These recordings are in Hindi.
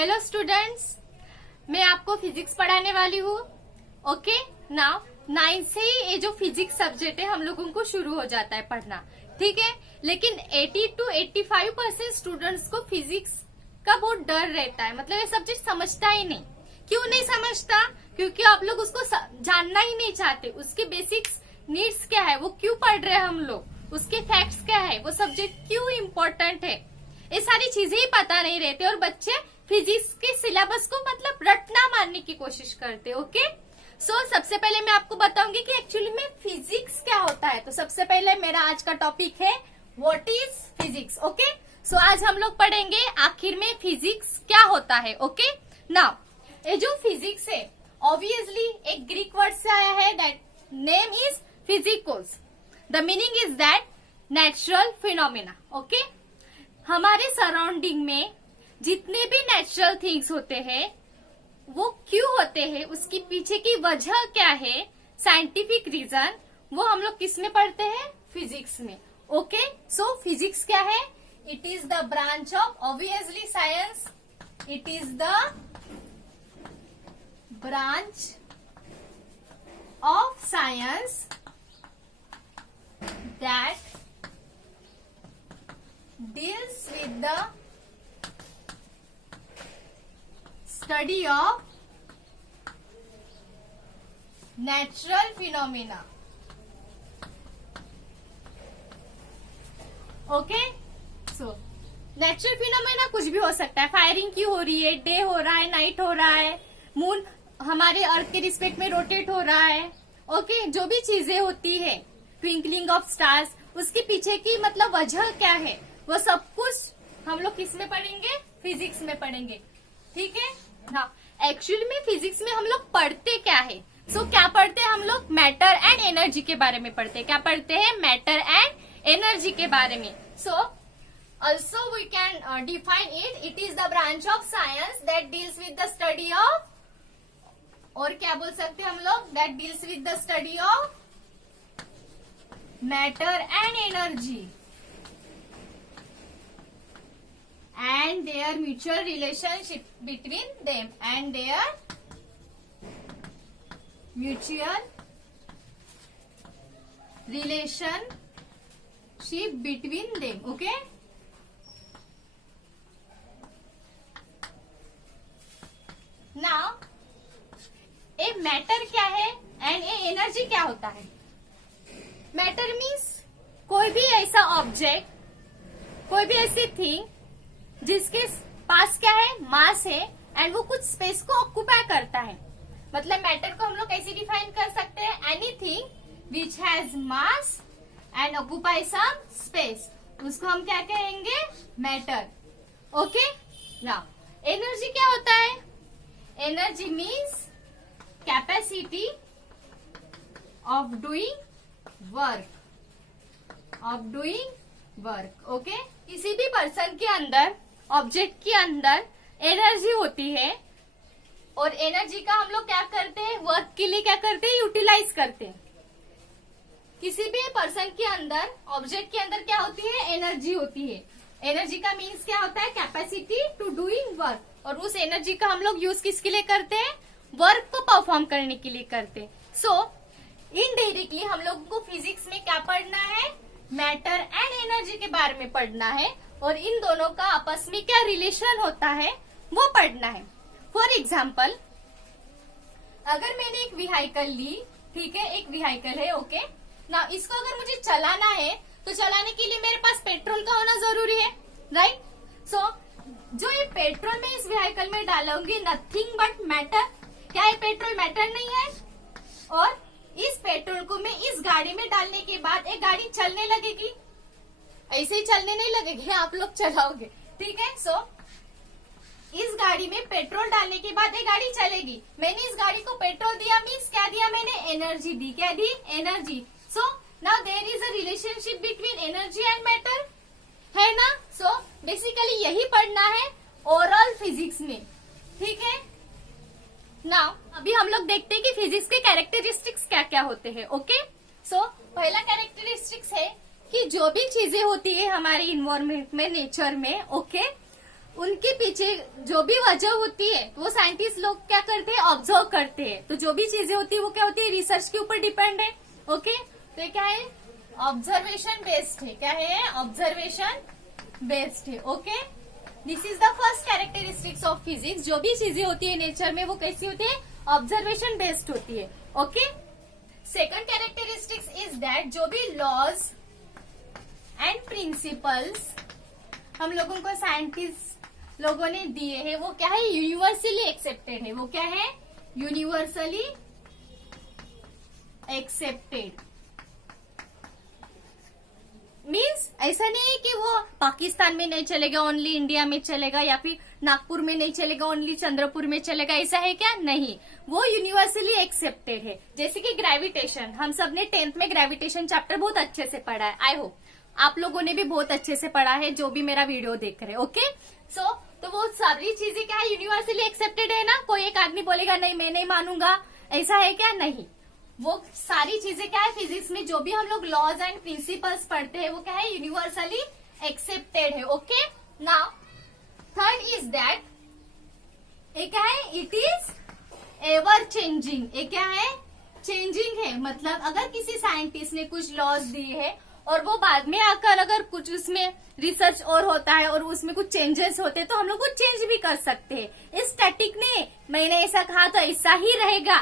हेलो स्टूडेंट्स, मैं आपको फिजिक्स पढ़ाने वाली हूँ। ओके, नाउ 9 से ही ये जो फिजिक्स सब्जेक्ट है हम लोगों को शुरू हो जाता है पढ़ना, ठीक है। लेकिन 80 to 85% स्टूडेंट्स को फिजिक्स का बहुत डर रहता है, मतलब ये सब्जेक्ट समझता ही नहीं। क्यों नहीं समझता? क्योंकि आप लोग उसको जानना ही नहीं चाहते। उसके बेसिक्स नीड्स क्या है, वो क्यों पढ़ रहे हैं हम लोग, उसके फैक्ट्स क्या है, वो सब्जेक्ट क्यों इम्पोर्टेंट है, ये सारी चीजें ही पता नहीं रहते और बच्चे फिजिक्स के सिलेबस को मतलब रटना मारने की कोशिश करते। ओके, सबसे पहले मैं आपको बताऊंगी कि एक्चुअली में फिजिक्स क्या होता है। तो सबसे पहले मेरा आज का टॉपिक है व्हाट इज फिजिक्स। ओके, आज हम लोग पढ़ेंगे आखिर में फिजिक्स क्या होता है। ओके, नाउ ये जो फिजिक्स है ऑब्वियसली एक ग्रीक वर्ड से आया है, that name is physikos. The meaning is that natural phenomena. Okay, हमारे सराउंडिंग में जितने भी नेचुरल थिंग्स होते हैं वो क्यों होते हैं, उसके पीछे की वजह क्या है, साइंटिफिक रीजन, वो हम लोग किस में पढ़ते हैं? फिजिक्स में। ओके, फिजिक्स क्या है? It is the branch of obviously science, it is the branch of science that deals with the study of natural phenomena. Okay, natural phenomena कुछ भी हो सकता है। फायरिंग क्यों हो रही है, डे हो रहा है, नाइट हो रहा है, मून हमारे अर्थ के रिस्पेक्ट में रोटेट हो रहा है। ओके, जो भी चीजें होती है, ट्विंकलिंग ऑफ स्टार्स, उसके पीछे की मतलब वजह क्या है, वो सब कुछ हम लोग किस में पढ़ेंगे? फिजिक्स में पढ़ेंगे, ठीक है। हाँ, एक्चुअली में फिजिक्स में हम लोग पढ़ते क्या है? क्या पढ़ते हैं हम लोग? मैटर एंड एनर्जी के बारे में पढ़ते हैं। क्या पढ़ते हैं? मैटर एंड एनर्जी के बारे में। Also we can define it, it is the branch of science that deals with the study of, और क्या बोल सकते हैं हम लोग? That deals with the study of matter and energy and their mutual relationship between them, and their mutual relationship between them. Okay, now a matter क्या है एंड ए एनर्जी क्या होता है? मैटर मीन्स कोई भी ऐसा ऑब्जेक्ट, कोई भी ऐसी थिंग जिसके पास क्या है? मास है, एंड वो कुछ स्पेस को ऑक्यूपाई करता है। मतलब मैटर को हम लोग कैसे डिफाइन कर सकते हैं? Anything which has mass and occupy some space, उसको हम क्या कहेंगे? मैटर। ओके, नाउ एनर्जी क्या होता है? Energy means capacity of doing work. Okay, किसी भी पर्सन के अंदर, ऑब्जेक्ट के अंदर एनर्जी होती है, और एनर्जी का हम लोग क्या करते हैं? वर्क के लिए क्या करते हैं? यूटिलाइज करते हैं। किसी भी पर्सन के अंदर, ऑब्जेक्ट के अंदर क्या होती है? एनर्जी होती है। एनर्जी का मीन्स क्या होता है? कैपेसिटी टू डूइंग वर्क, और उस एनर्जी का हम लोग यूज किसके लिए करते हैं? वर्क को परफॉर्म करने के लिए करते हैं। इनडायरेक्टली हम लोगों को फिजिक्स में क्या पढ़ना है? मैटर एंड एनर्जी के बारे में पढ़ना है, और इन दोनों का आपस में क्या रिलेशन होता है वो पढ़ना है। फॉर एग्जाम्पल, अगर मैंने एक व्हीकल ली, ठीक है, एक व्हीकल है, ओके ना, इसको अगर मुझे चलाना है तो चलाने के लिए मेरे पास पेट्रोल का होना जरूरी है, राइट। जो ये पेट्रोल मैं इस व्हीकल में डालूंगी, नथिंग बट मैटर। क्या ये पेट्रोल मैटर नहीं है? और इस पेट्रोल को मैं इस गाड़ी में डालने के बाद एक गाड़ी चलने लगेगी, ऐसे ही चलने नहीं लगेगी, आप लोग चलाओगे, ठीक है। इस गाड़ी में पेट्रोल डालने के बाद एक गाड़ी चलेगी। मैंने इस गाड़ी को पेट्रोल दिया, मीन्स क्या दिया मैंने? एनर्जी दी। क्या दी? Energy. Now there is a relationship between energy and matter, है ना। बेसिकली यही पढ़ना है ओरल फिजिक्स में, ठीक है। नाउ अभी हम लोग देखते हैं कि फिजिक्स के कैरेक्टरिस्टिक्स क्या क्या होते हैं। ओके, पहला कैरेक्टरिस्टिक्स है कि जो भी चीजें होती है हमारे इन्वायरमेंट में, नेचर में, ओके, उन उनके पीछे जो भी वजह होती है वो साइंटिस्ट लोग क्या करते हैं, ऑब्जर्व करते हैं। तो जो भी चीजें होती है वो क्या होती है, रिसर्च के ऊपर डिपेंड है। ओके, तो ये क्या है, ऑब्जर्वेशन बेस्ड है। क्या है, ऑब्जर्वेशन बेस्ड है। Okay, this is the first characteristics of physics. जो भी चीजें होती है नेचर में वो कैसी होती है, ऑब्जर्वेशन बेस्ड होती है। Okay, second characteristics is that जो भी लॉज एंड प्रिंसिपल्स हम लोगों को साइंटिस्ट लोगों ने दिए हैं वो क्या है, यूनिवर्सली एक्सेप्टेड है। वो क्या है, यूनिवर्सली एक्सेप्टेड। मीन्स ऐसा नहीं है कि वो पाकिस्तान में नहीं चलेगा, ओनली इंडिया में चलेगा, या फिर नागपुर में नहीं चलेगा, ओनली चंद्रपुर में चलेगा, ऐसा है क्या, नहीं। वो यूनिवर्सली एक्सेप्टेड है। जैसे कि ग्रेविटेशन, हम सब ने 10th में ग्रेविटेशन चैप्टर बहुत अच्छे से पढ़ा है। आई होप आप लोगों ने भी बहुत अच्छे से पढ़ा है जो भी मेरा वीडियो देख रहे हैं। ओके, सो तो वो सारी चीजें क्या है, यूनिवर्सली एक्सेप्टेड है ना। कोई एक आदमी बोलेगा नहीं मैं नहीं मानूंगा, ऐसा है क्या, नहीं। वो सारी चीजें क्या है, फिजिक्स में जो भी हम लोग लॉज एंड प्रिंसिपल्स पढ़ते हैं वो क्या है, यूनिवर्सली एक्सेप्टेड है। Okay, now third is that ये क्या है, इट इज एवर चेंजिंग। ये क्या है, चेंजिंग है। मतलब अगर किसी साइंटिस्ट ने कुछ लॉज दिए है और वो बाद में आकर अगर कुछ उसमें रिसर्च और होता है और उसमें कुछ चेंजेस होते हैं तो हम लोग वो चेंज भी कर सकते हैं। स्टैटिक नहीं, मैंने ऐसा कहा तो ऐसा ही रहेगा,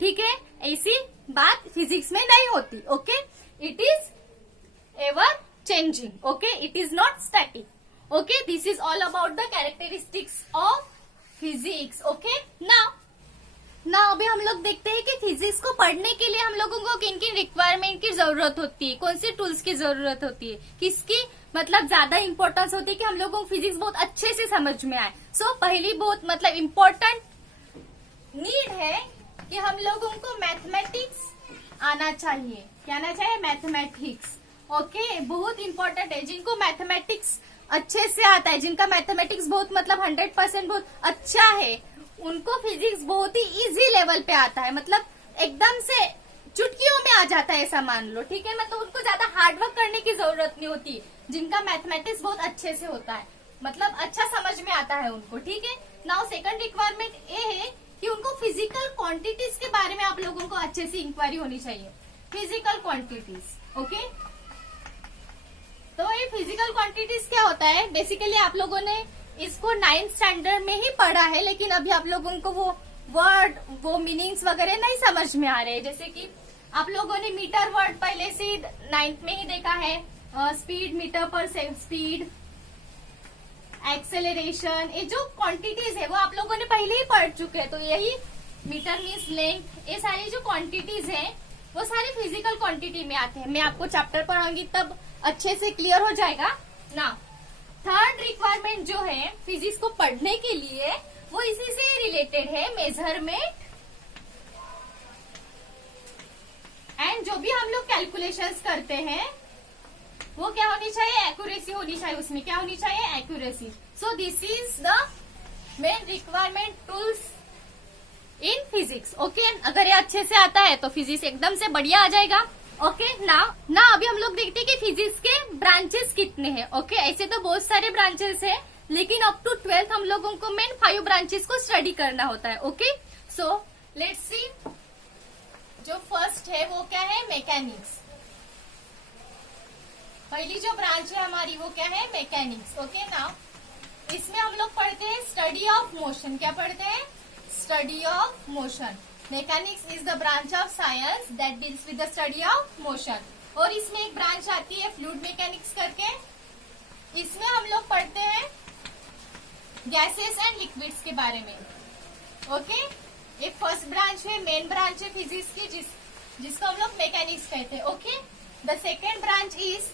ठीक है, ऐसी बात फिजिक्स में नहीं होती। Okay, it is ever changing. Okay, it is not static. Okay, this is all about the characteristics of physics. Okay, now अभी हम लोग देखते हैं कि फिजिक्स को पढ़ने के लिए हम लोगों को किन किन रिक्वायरमेंट की जरूरत होती है, कौन से टूल्स की जरूरत होती है, किसकी मतलब ज्यादा इंपॉर्टेंस होती है कि हम लोगों को फिजिक्स बहुत अच्छे से समझ में आए। सो पहली बहुत मतलब इम्पोर्टेंट नीड है कि हम लोगों को मैथमेटिक्स आना चाहिए। क्या आना चाहिए, मैथमेटिक्स। ओके, बहुत इंपॉर्टेंट है। जिनको मैथमेटिक्स अच्छे से आता है, जिनका मैथमेटिक्स बहुत मतलब 100% बहुत अच्छा है, उनको फिजिक्स बहुत ही इजी लेवल पे आता है। मतलब एकदम से चुटकियों में आ जाता है, ऐसा मान लो, ठीक है। मतलब उनको ज्यादा हार्डवर्क करने की जरूरत नहीं होती, जिनका मैथमेटिक्स बहुत अच्छे से होता है, मतलब अच्छा समझ में आता है उनको, ठीक है। नाउ सेकंड रिक्वायरमेंट ये है कि उनको फिजिकल क्वांटिटीज के बारे में आप लोगों को अच्छे से इंक्वायरी होनी चाहिए। Physical quantities, okay. तो ये फिजिकल क्वांटिटीज क्या होता है, बेसिकली आप लोगों ने इसको 9th स्टैंडर्ड में ही पढ़ा है, लेकिन अभी आप लोगों को वो वर्ड, वो मीनिंग्स वगैरह नहीं समझ में आ रहे हैं। जैसे कि आप लोगों ने मीटर वर्ड पहले से 9th में ही देखा है, स्पीड, मीटर पर स्पीड, एक्सेलरेशन, ये जो क्वांटिटीज है वो आप लोगों ने पहले ही पढ़ चुके हैं। तो यही मीटर मीन्स लेंथ, ये सारी जो क्वांटिटीज है वो सारी फिजिकल क्वांटिटी में आते हैं। मैं आपको चैप्टर पढ़ाऊंगी तब अच्छे से क्लियर हो जाएगा ना। थर्ड रिक्वायरमेंट जो है फिजिक्स को पढ़ने के लिए वो इसी से रिलेटेड है, मेजरमेंट एंड जो भी हम लोग कैलकुलेशंस करते हैं वो क्या होनी चाहिए, एक्यूरेसी होनी चाहिए। उसमें क्या होनी चाहिए, accuracy. So this is the main requirement tools in physics. Okay, अगर ये अच्छे से आता है तो फिजिक्स एकदम से बढ़िया आ जाएगा। ओके, ना अभी हम लोग देखते हैं कि फिजिक्स के ब्रांचेस कितने हैं। ओके, ऐसे तो बहुत सारे ब्रांचेस हैं, लेकिन अप टू 12th हम लोगों को मेन 5 ब्रांचेस को स्टडी करना होता है। ओके, सो लेट्स सी, जो फर्स्ट है वो क्या है, मैकेनिक्स। पहली जो ब्रांच है हमारी वो क्या है, मैकेनिक्स। ओके, नाउ इसमें हम लोग पढ़ते हैं स्टडी ऑफ मोशन। क्या पढ़ते हैं, study of motion. Mechanics is the branch of science that deals with the study of motion. और इसमें एक ब्रांच आती है फ्लूइड मैकेनिक्स करके, इसमें हम लोग पढ़ते हैं गैसेस एंड लिक्विड्स के बारे में। ओके, एक फर्स्ट ब्रांच है, मेन ब्रांच है फिजिक्स की, जिसको हम लोग मैकेनिक्स कहते हैं। Okay, the second branch is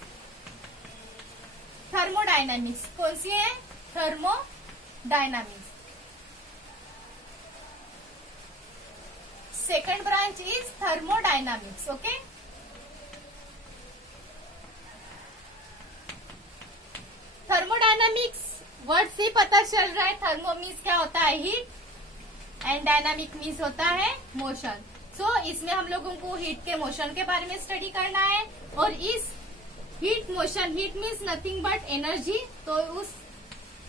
thermodynamics. कौन सी है, thermodynamics. Second branch is thermodynamics. Okay, thermodynamics word से पता चल रहा है, थर्मो मीन्स क्या होता है, हीट, एंड डायनामिक मीन्स होता है मोशन। सो इसमें हम लोगों को हीट के मोशन के बारे में स्टडी करना है। और इस heat motion, heat means nothing but energy, तो उस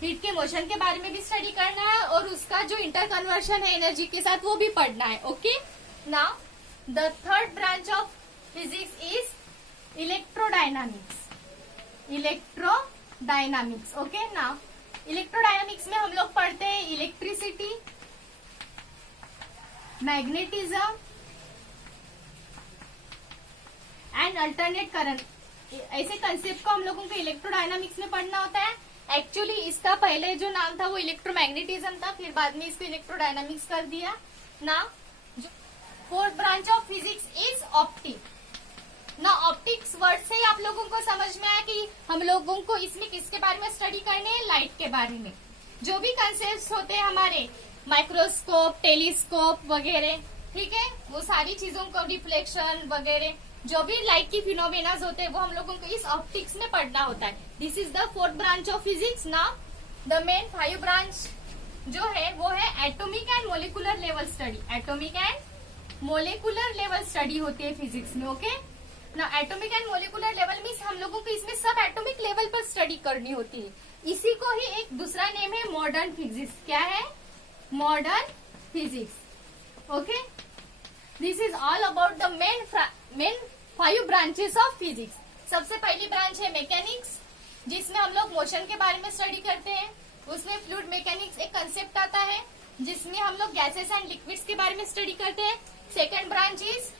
हीट के मोशन के बारे में भी स्टडी करना है और उसका जो इंटर कन्वर्शन है एनर्जी के साथ वो भी पढ़ना है। Okay, now the third branch of physics is electrodynamics. Electrodynamics, okay. Now electrodynamics में हम लोग पढ़ते हैं electricity, magnetism and alternate current. ऐसे कंसेप्ट को हम लोगों को इलेक्ट्रोडायनामिक्स में पढ़ना होता है। एक्चुअली इसका पहले जो नाम था वो इलेक्ट्रोमैग्नेटिज्म था, फिर बाद में इसको इलेक्ट्रोडायनामिक्स कर दिया। ना fourth branch of physics is optic. ना ऑप्टिक्स वर्ड से ही आप लोगों को समझ में आया कि हम लोगों को इसमें किसके बारे में स्टडी करने हैं, लाइट के बारे में। जो भी कंसेप्ट होते हैं हमारे माइक्रोस्कोप, टेलीस्कोप वगैरह, ठीक है, वो सारी चीजों को, रिफ्लेक्शन वगैरह, जो भी लाइट की फिनोमेनाज होते हैं वो हम लोगों को इस ऑप्टिक्स में पढ़ना होता है। This is the fourth branch of physics. Now the main 5 branch जो है वो है atomic and molecular level study. Atomic and molecular level study होती है फिजिक्स में। ओके, ना atomic and molecular level means हम लोगों को इसमें सब एटॉमिक लेवल पर स्टडी करनी होती है। इसी को ही एक दूसरा नेम है मॉडर्न फिजिक्स। क्या है? Modern physics. Okay, this is all about the main 5 branches of physics. सबसे पहली ब्रांच है मैकेनिक्स, जिसमें हम लोग मोशन के बारे में स्टडी करते हैं। उसमें फ्लूइड मैकेनिक्स एक कंसेप्ट आता है, जिसमें हम लोग गैसेस एंड लिक्विड्स के बारे में स्टडी करते हैं। सेकंड ब्रांच इज,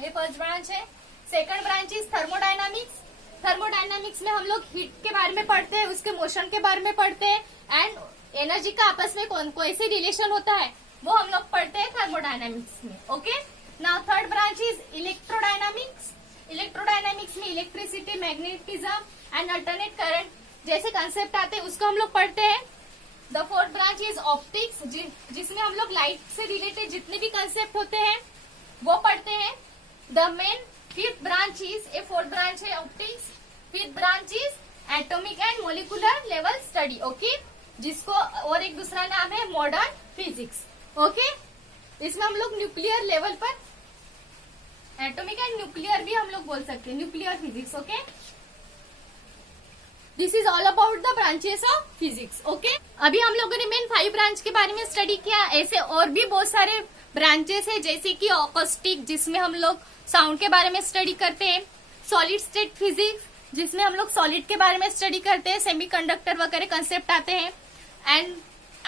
ये फर्स्ट ब्रांच है। Second branch is thermodynamics. Thermodynamics में हम लोग हीट के बारे में पढ़ते हैं, उसके मोशन के बारे में पढ़ते हैं एंड एनर्जी का आपस में कौन से रिलेशन होता है वो हम लोग पढ़ते हैं थर्मोडायनामिक्स में। Okay, now third branch is electrodynamics. Electrodynamics में electricity, magnetism and alternate current जैसे कंसेप्ट आते हैं उसको हम लोग पढ़ते हैं। The fourth branch is optics, जिसमें हम लोग लाइट से रिलेटेड जितने भी कंसेप्ट होते हैं वो पढ़ते हैं। The main fifth branch is, a fourth branch है optics. Fifth branch is atomic and molecular level study. Okay, जिसको और एक दूसरा नाम है मॉडर्न फिजिक्स। ओके, इसमें हम लोग न्यूक्लियर लेवल पर, एटॉमिक एंड न्यूक्लियर भी हम लोग बोल सकते हैं, nuclear physics. Okay, this is all about the branches of physics. Okay, अभी हम लोगों ने मेन 5 ब्रांच के बारे में स्टडी किया। ऐसे और भी बहुत सारे ब्रांचेस है, जैसे कि अकॉस्टिक, जिसमें हम लोग साउंड के बारे में स्टडी करते हैं। सॉलिड स्टेट फिजिक्स, जिसमें हम लोग सॉलिड के बारे में स्टडी करते हैं, सेमीकंडक्टर वगैरह कंसेप्ट आते हैं। एंड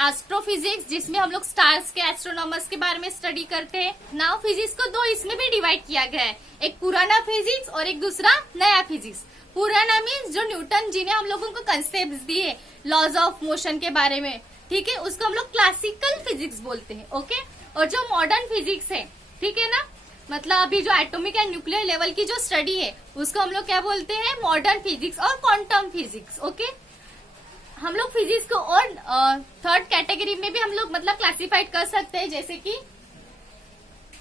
एस्ट्रोफिजिक्स, जिसमें हम लोग स्टार्स के, एस्ट्रोनॉमर्स के बारे में स्टडी करते हैं। नाउ फिजिक्स को 2 इसमें भी डिवाइड किया गया है, एक पुराना फिजिक्स और एक दूसरा नया फिजिक्स। पुराना मीन्स जो न्यूटन जी ने हम लोगों को कंसेप्ट दिए लॉज ऑफ मोशन के बारे में, ठीक है, उसको हम लोग क्लासिकल फिजिक्स बोलते हैं। ओके, और जो मॉडर्न फिजिक्स है, ठीक है ना, मतलब अभी जो एटॉमिक एंड न्यूक्लियर लेवल की जो स्टडी है उसको हम लोग क्या बोलते हैं? मॉडर्न फिजिक्स और क्वांटम फिजिक्स। ओके, हम लोग फिजिक्स को और थर्ड कैटेगरी में भी हम लोग मतलब क्लासिफाइड कर सकते हैं, जैसे कि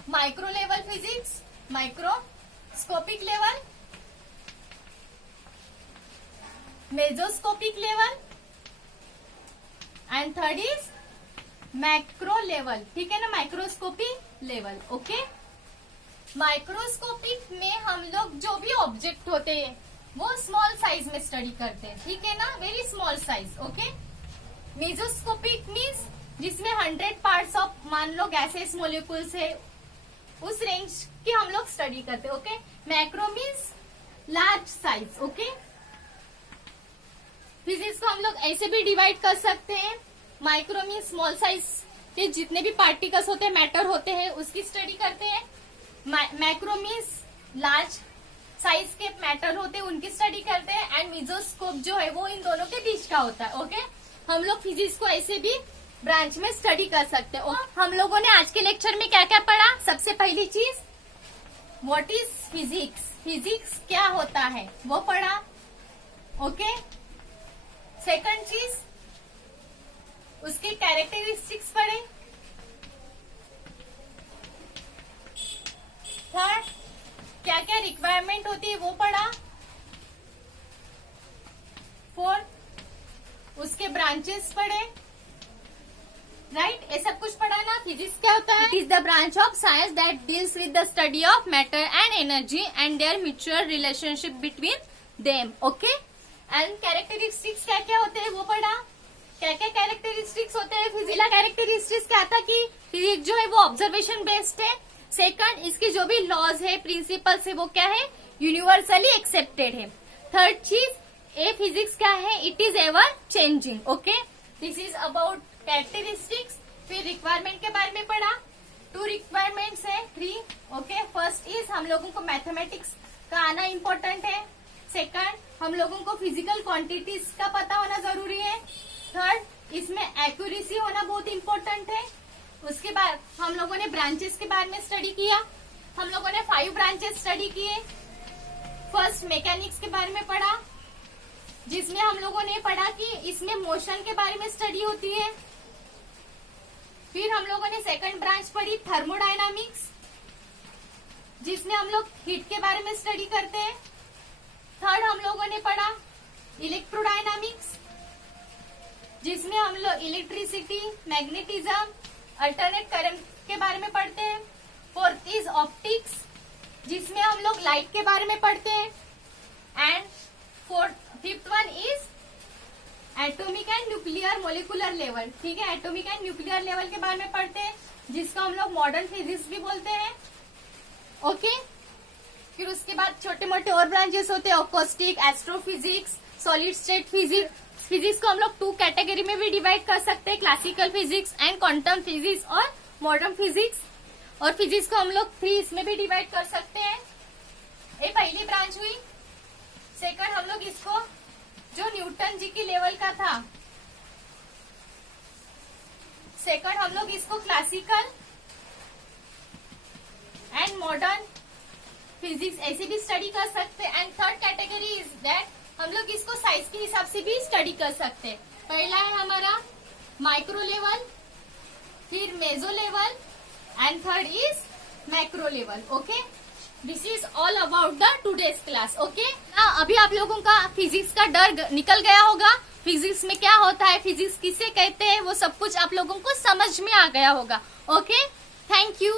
micro level physics, microscopic level, mesoscopic level and third is macro level. ठीक है ना, माइक्रोस्कोपिक लेवल। ओके, माइक्रोस्कोपिक में हम लोग जो भी ऑब्जेक्ट होते हैं वो स्मॉल साइज में स्टडी करते हैं, ठीक है ना, very small size. Okay, mesoscopic means जिसमें 100 पार्ट्स ऑफ, मान लो गैसेस मोलिक्यूल्स है, उस रेंज की हम लोग स्टडी करते हैं। Okay, macro means large size. Okay, physics को हम लोग ऐसे भी डिवाइड कर सकते हैं, माइक्रो मीन्स स्मॉल साइज के जितने भी पार्टिकल्स होते हैं, मैटर होते हैं, उसकी स्टडी करते हैं। मैक्रो मीन्स लार्ज साइज के मैटर होते हैं, उनकी स्टडी करते हैं। एंड मेजोस्कोप जो है वो इन दोनों के बीच का होता है। ओके, हम लोग फिजिक्स को ऐसे भी ब्रांच में स्टडी कर सकते हैं। हम लोगों ने आज के लेक्चर में क्या क्या पढ़ा? सबसे पहली चीज व्हाट इज फिजिक्स, फिजिक्स क्या होता है वो पढ़ा। ओके, सेकंड चीज उसके कैरेक्टरिस्टिक्स पढ़े। थर्ड क्या क्या रिक्वायरमेंट होती है वो पढ़ा। फोर्थ उसके ब्रांचेस पढ़े। राइट, ये सब कुछ पढ़ा ना। फिजिक्स क्या होता है? It is the branch of science that deals with the study of matter and energy and there mutual relationship between them. Okay, and characteristics क्या क्या होते हैं वो पढ़ा। क्या क्या कैरेक्टरिस्टिक्स होते हैं। फिजिकल कैरेक्टरिस्टिक्स क्या था कि फिजिक्स जो है वो ऑब्जर्वेशन बेस्ड है। सेकंड, इसकी जो भी लॉज है, प्रिंसिपल्स है, वो क्या है, यूनिवर्सली एक्सेप्टेड है। थर्ड चीज, ए फिजिक्स क्या है, it is ever changing. Okay, this is about characteristics. फिर रिक्वायरमेंट के बारे में पढ़ा। 2 रिक्वायरमेंट्स है, 3। ओके, फर्स्ट इज हम लोगों को मैथमेटिक्स का आना इम्पोर्टेंट है। सेकंड, हम लोगों को फिजिकल क्वांटिटीज का पता होना जरूरी है। थर्ड, इसमें एक्यूरेसी होना बहुत इम्पोर्टेंट है। उसके बाद हम लोगों ने ब्रांचेस के बारे में स्टडी किया। हम लोगों ने 5 ब्रांचेस स्टडी किए। फर्स्ट, मैकेनिक्स के बारे में पढ़ा, जिसमें हम लोगों ने पढ़ा कि इसमें मोशन के बारे में स्टडी होती है। फिर हम लोगों ने सेकंड ब्रांच पढ़ी, थर्मोडायनामिक्स, जिसमें हम लोग हीट के बारे में स्टडी करते हैं। थर्ड, हम लोगों ने पढ़ा इलेक्ट्रोडायनामिक्स, जिसमें हम लोग इलेक्ट्रिसिटी, मैग्नेटिज्म, अल्टरनेट करंट के बारे में पढ़ते हैं। फोर्थ इज ऑप्टिक्स, जिसमें हम लोग लाइट के बारे में पढ़ते हैं। And fifth one is atomic and nuclear molecular level. ठीक है, एटॉमिक एंड न्यूक्लियर लेवल के बारे में पढ़ते हैं, जिसको हम लोग मॉडर्न फिजिक्स भी बोलते हैं। ओके, फिर उसके बाद छोटे मोटे और ब्रांचेस होते हैं, acoustic, astrophysics, solid state physics. Physics को हम लोग 2 कैटेगरी में भी डिवाइड कर सकते हैं, classical physics and quantum physics और मॉडर्न फिजिक्स। और फिजिक्स को हम लोग 3 इसमें भी डिवाइड कर सकते हैं। ये पहली ब्रांच हुई। सेकंड, हम लोग इसको जो न्यूटन जी की लेवल का था, सेकंड हम लोग इसको क्लासिकल एंड मॉडर्न फिजिक्स ऐसे भी स्टडी कर सकते हैं। And third category is that हम लोग इसको साइज के हिसाब से भी स्टडी कर सकते हैं। पहला है हमारा माइक्रो लेवल, फिर meso level and third is macro level. Okay, this is all about the today's class. Okay, अभी आप लोगों का फिजिक्स का डर निकल गया होगा। फिजिक्स में क्या होता है, फिजिक्स किसे कहते हैं, वो सब कुछ आप लोगों को समझ में आ गया होगा। Okay, thank you.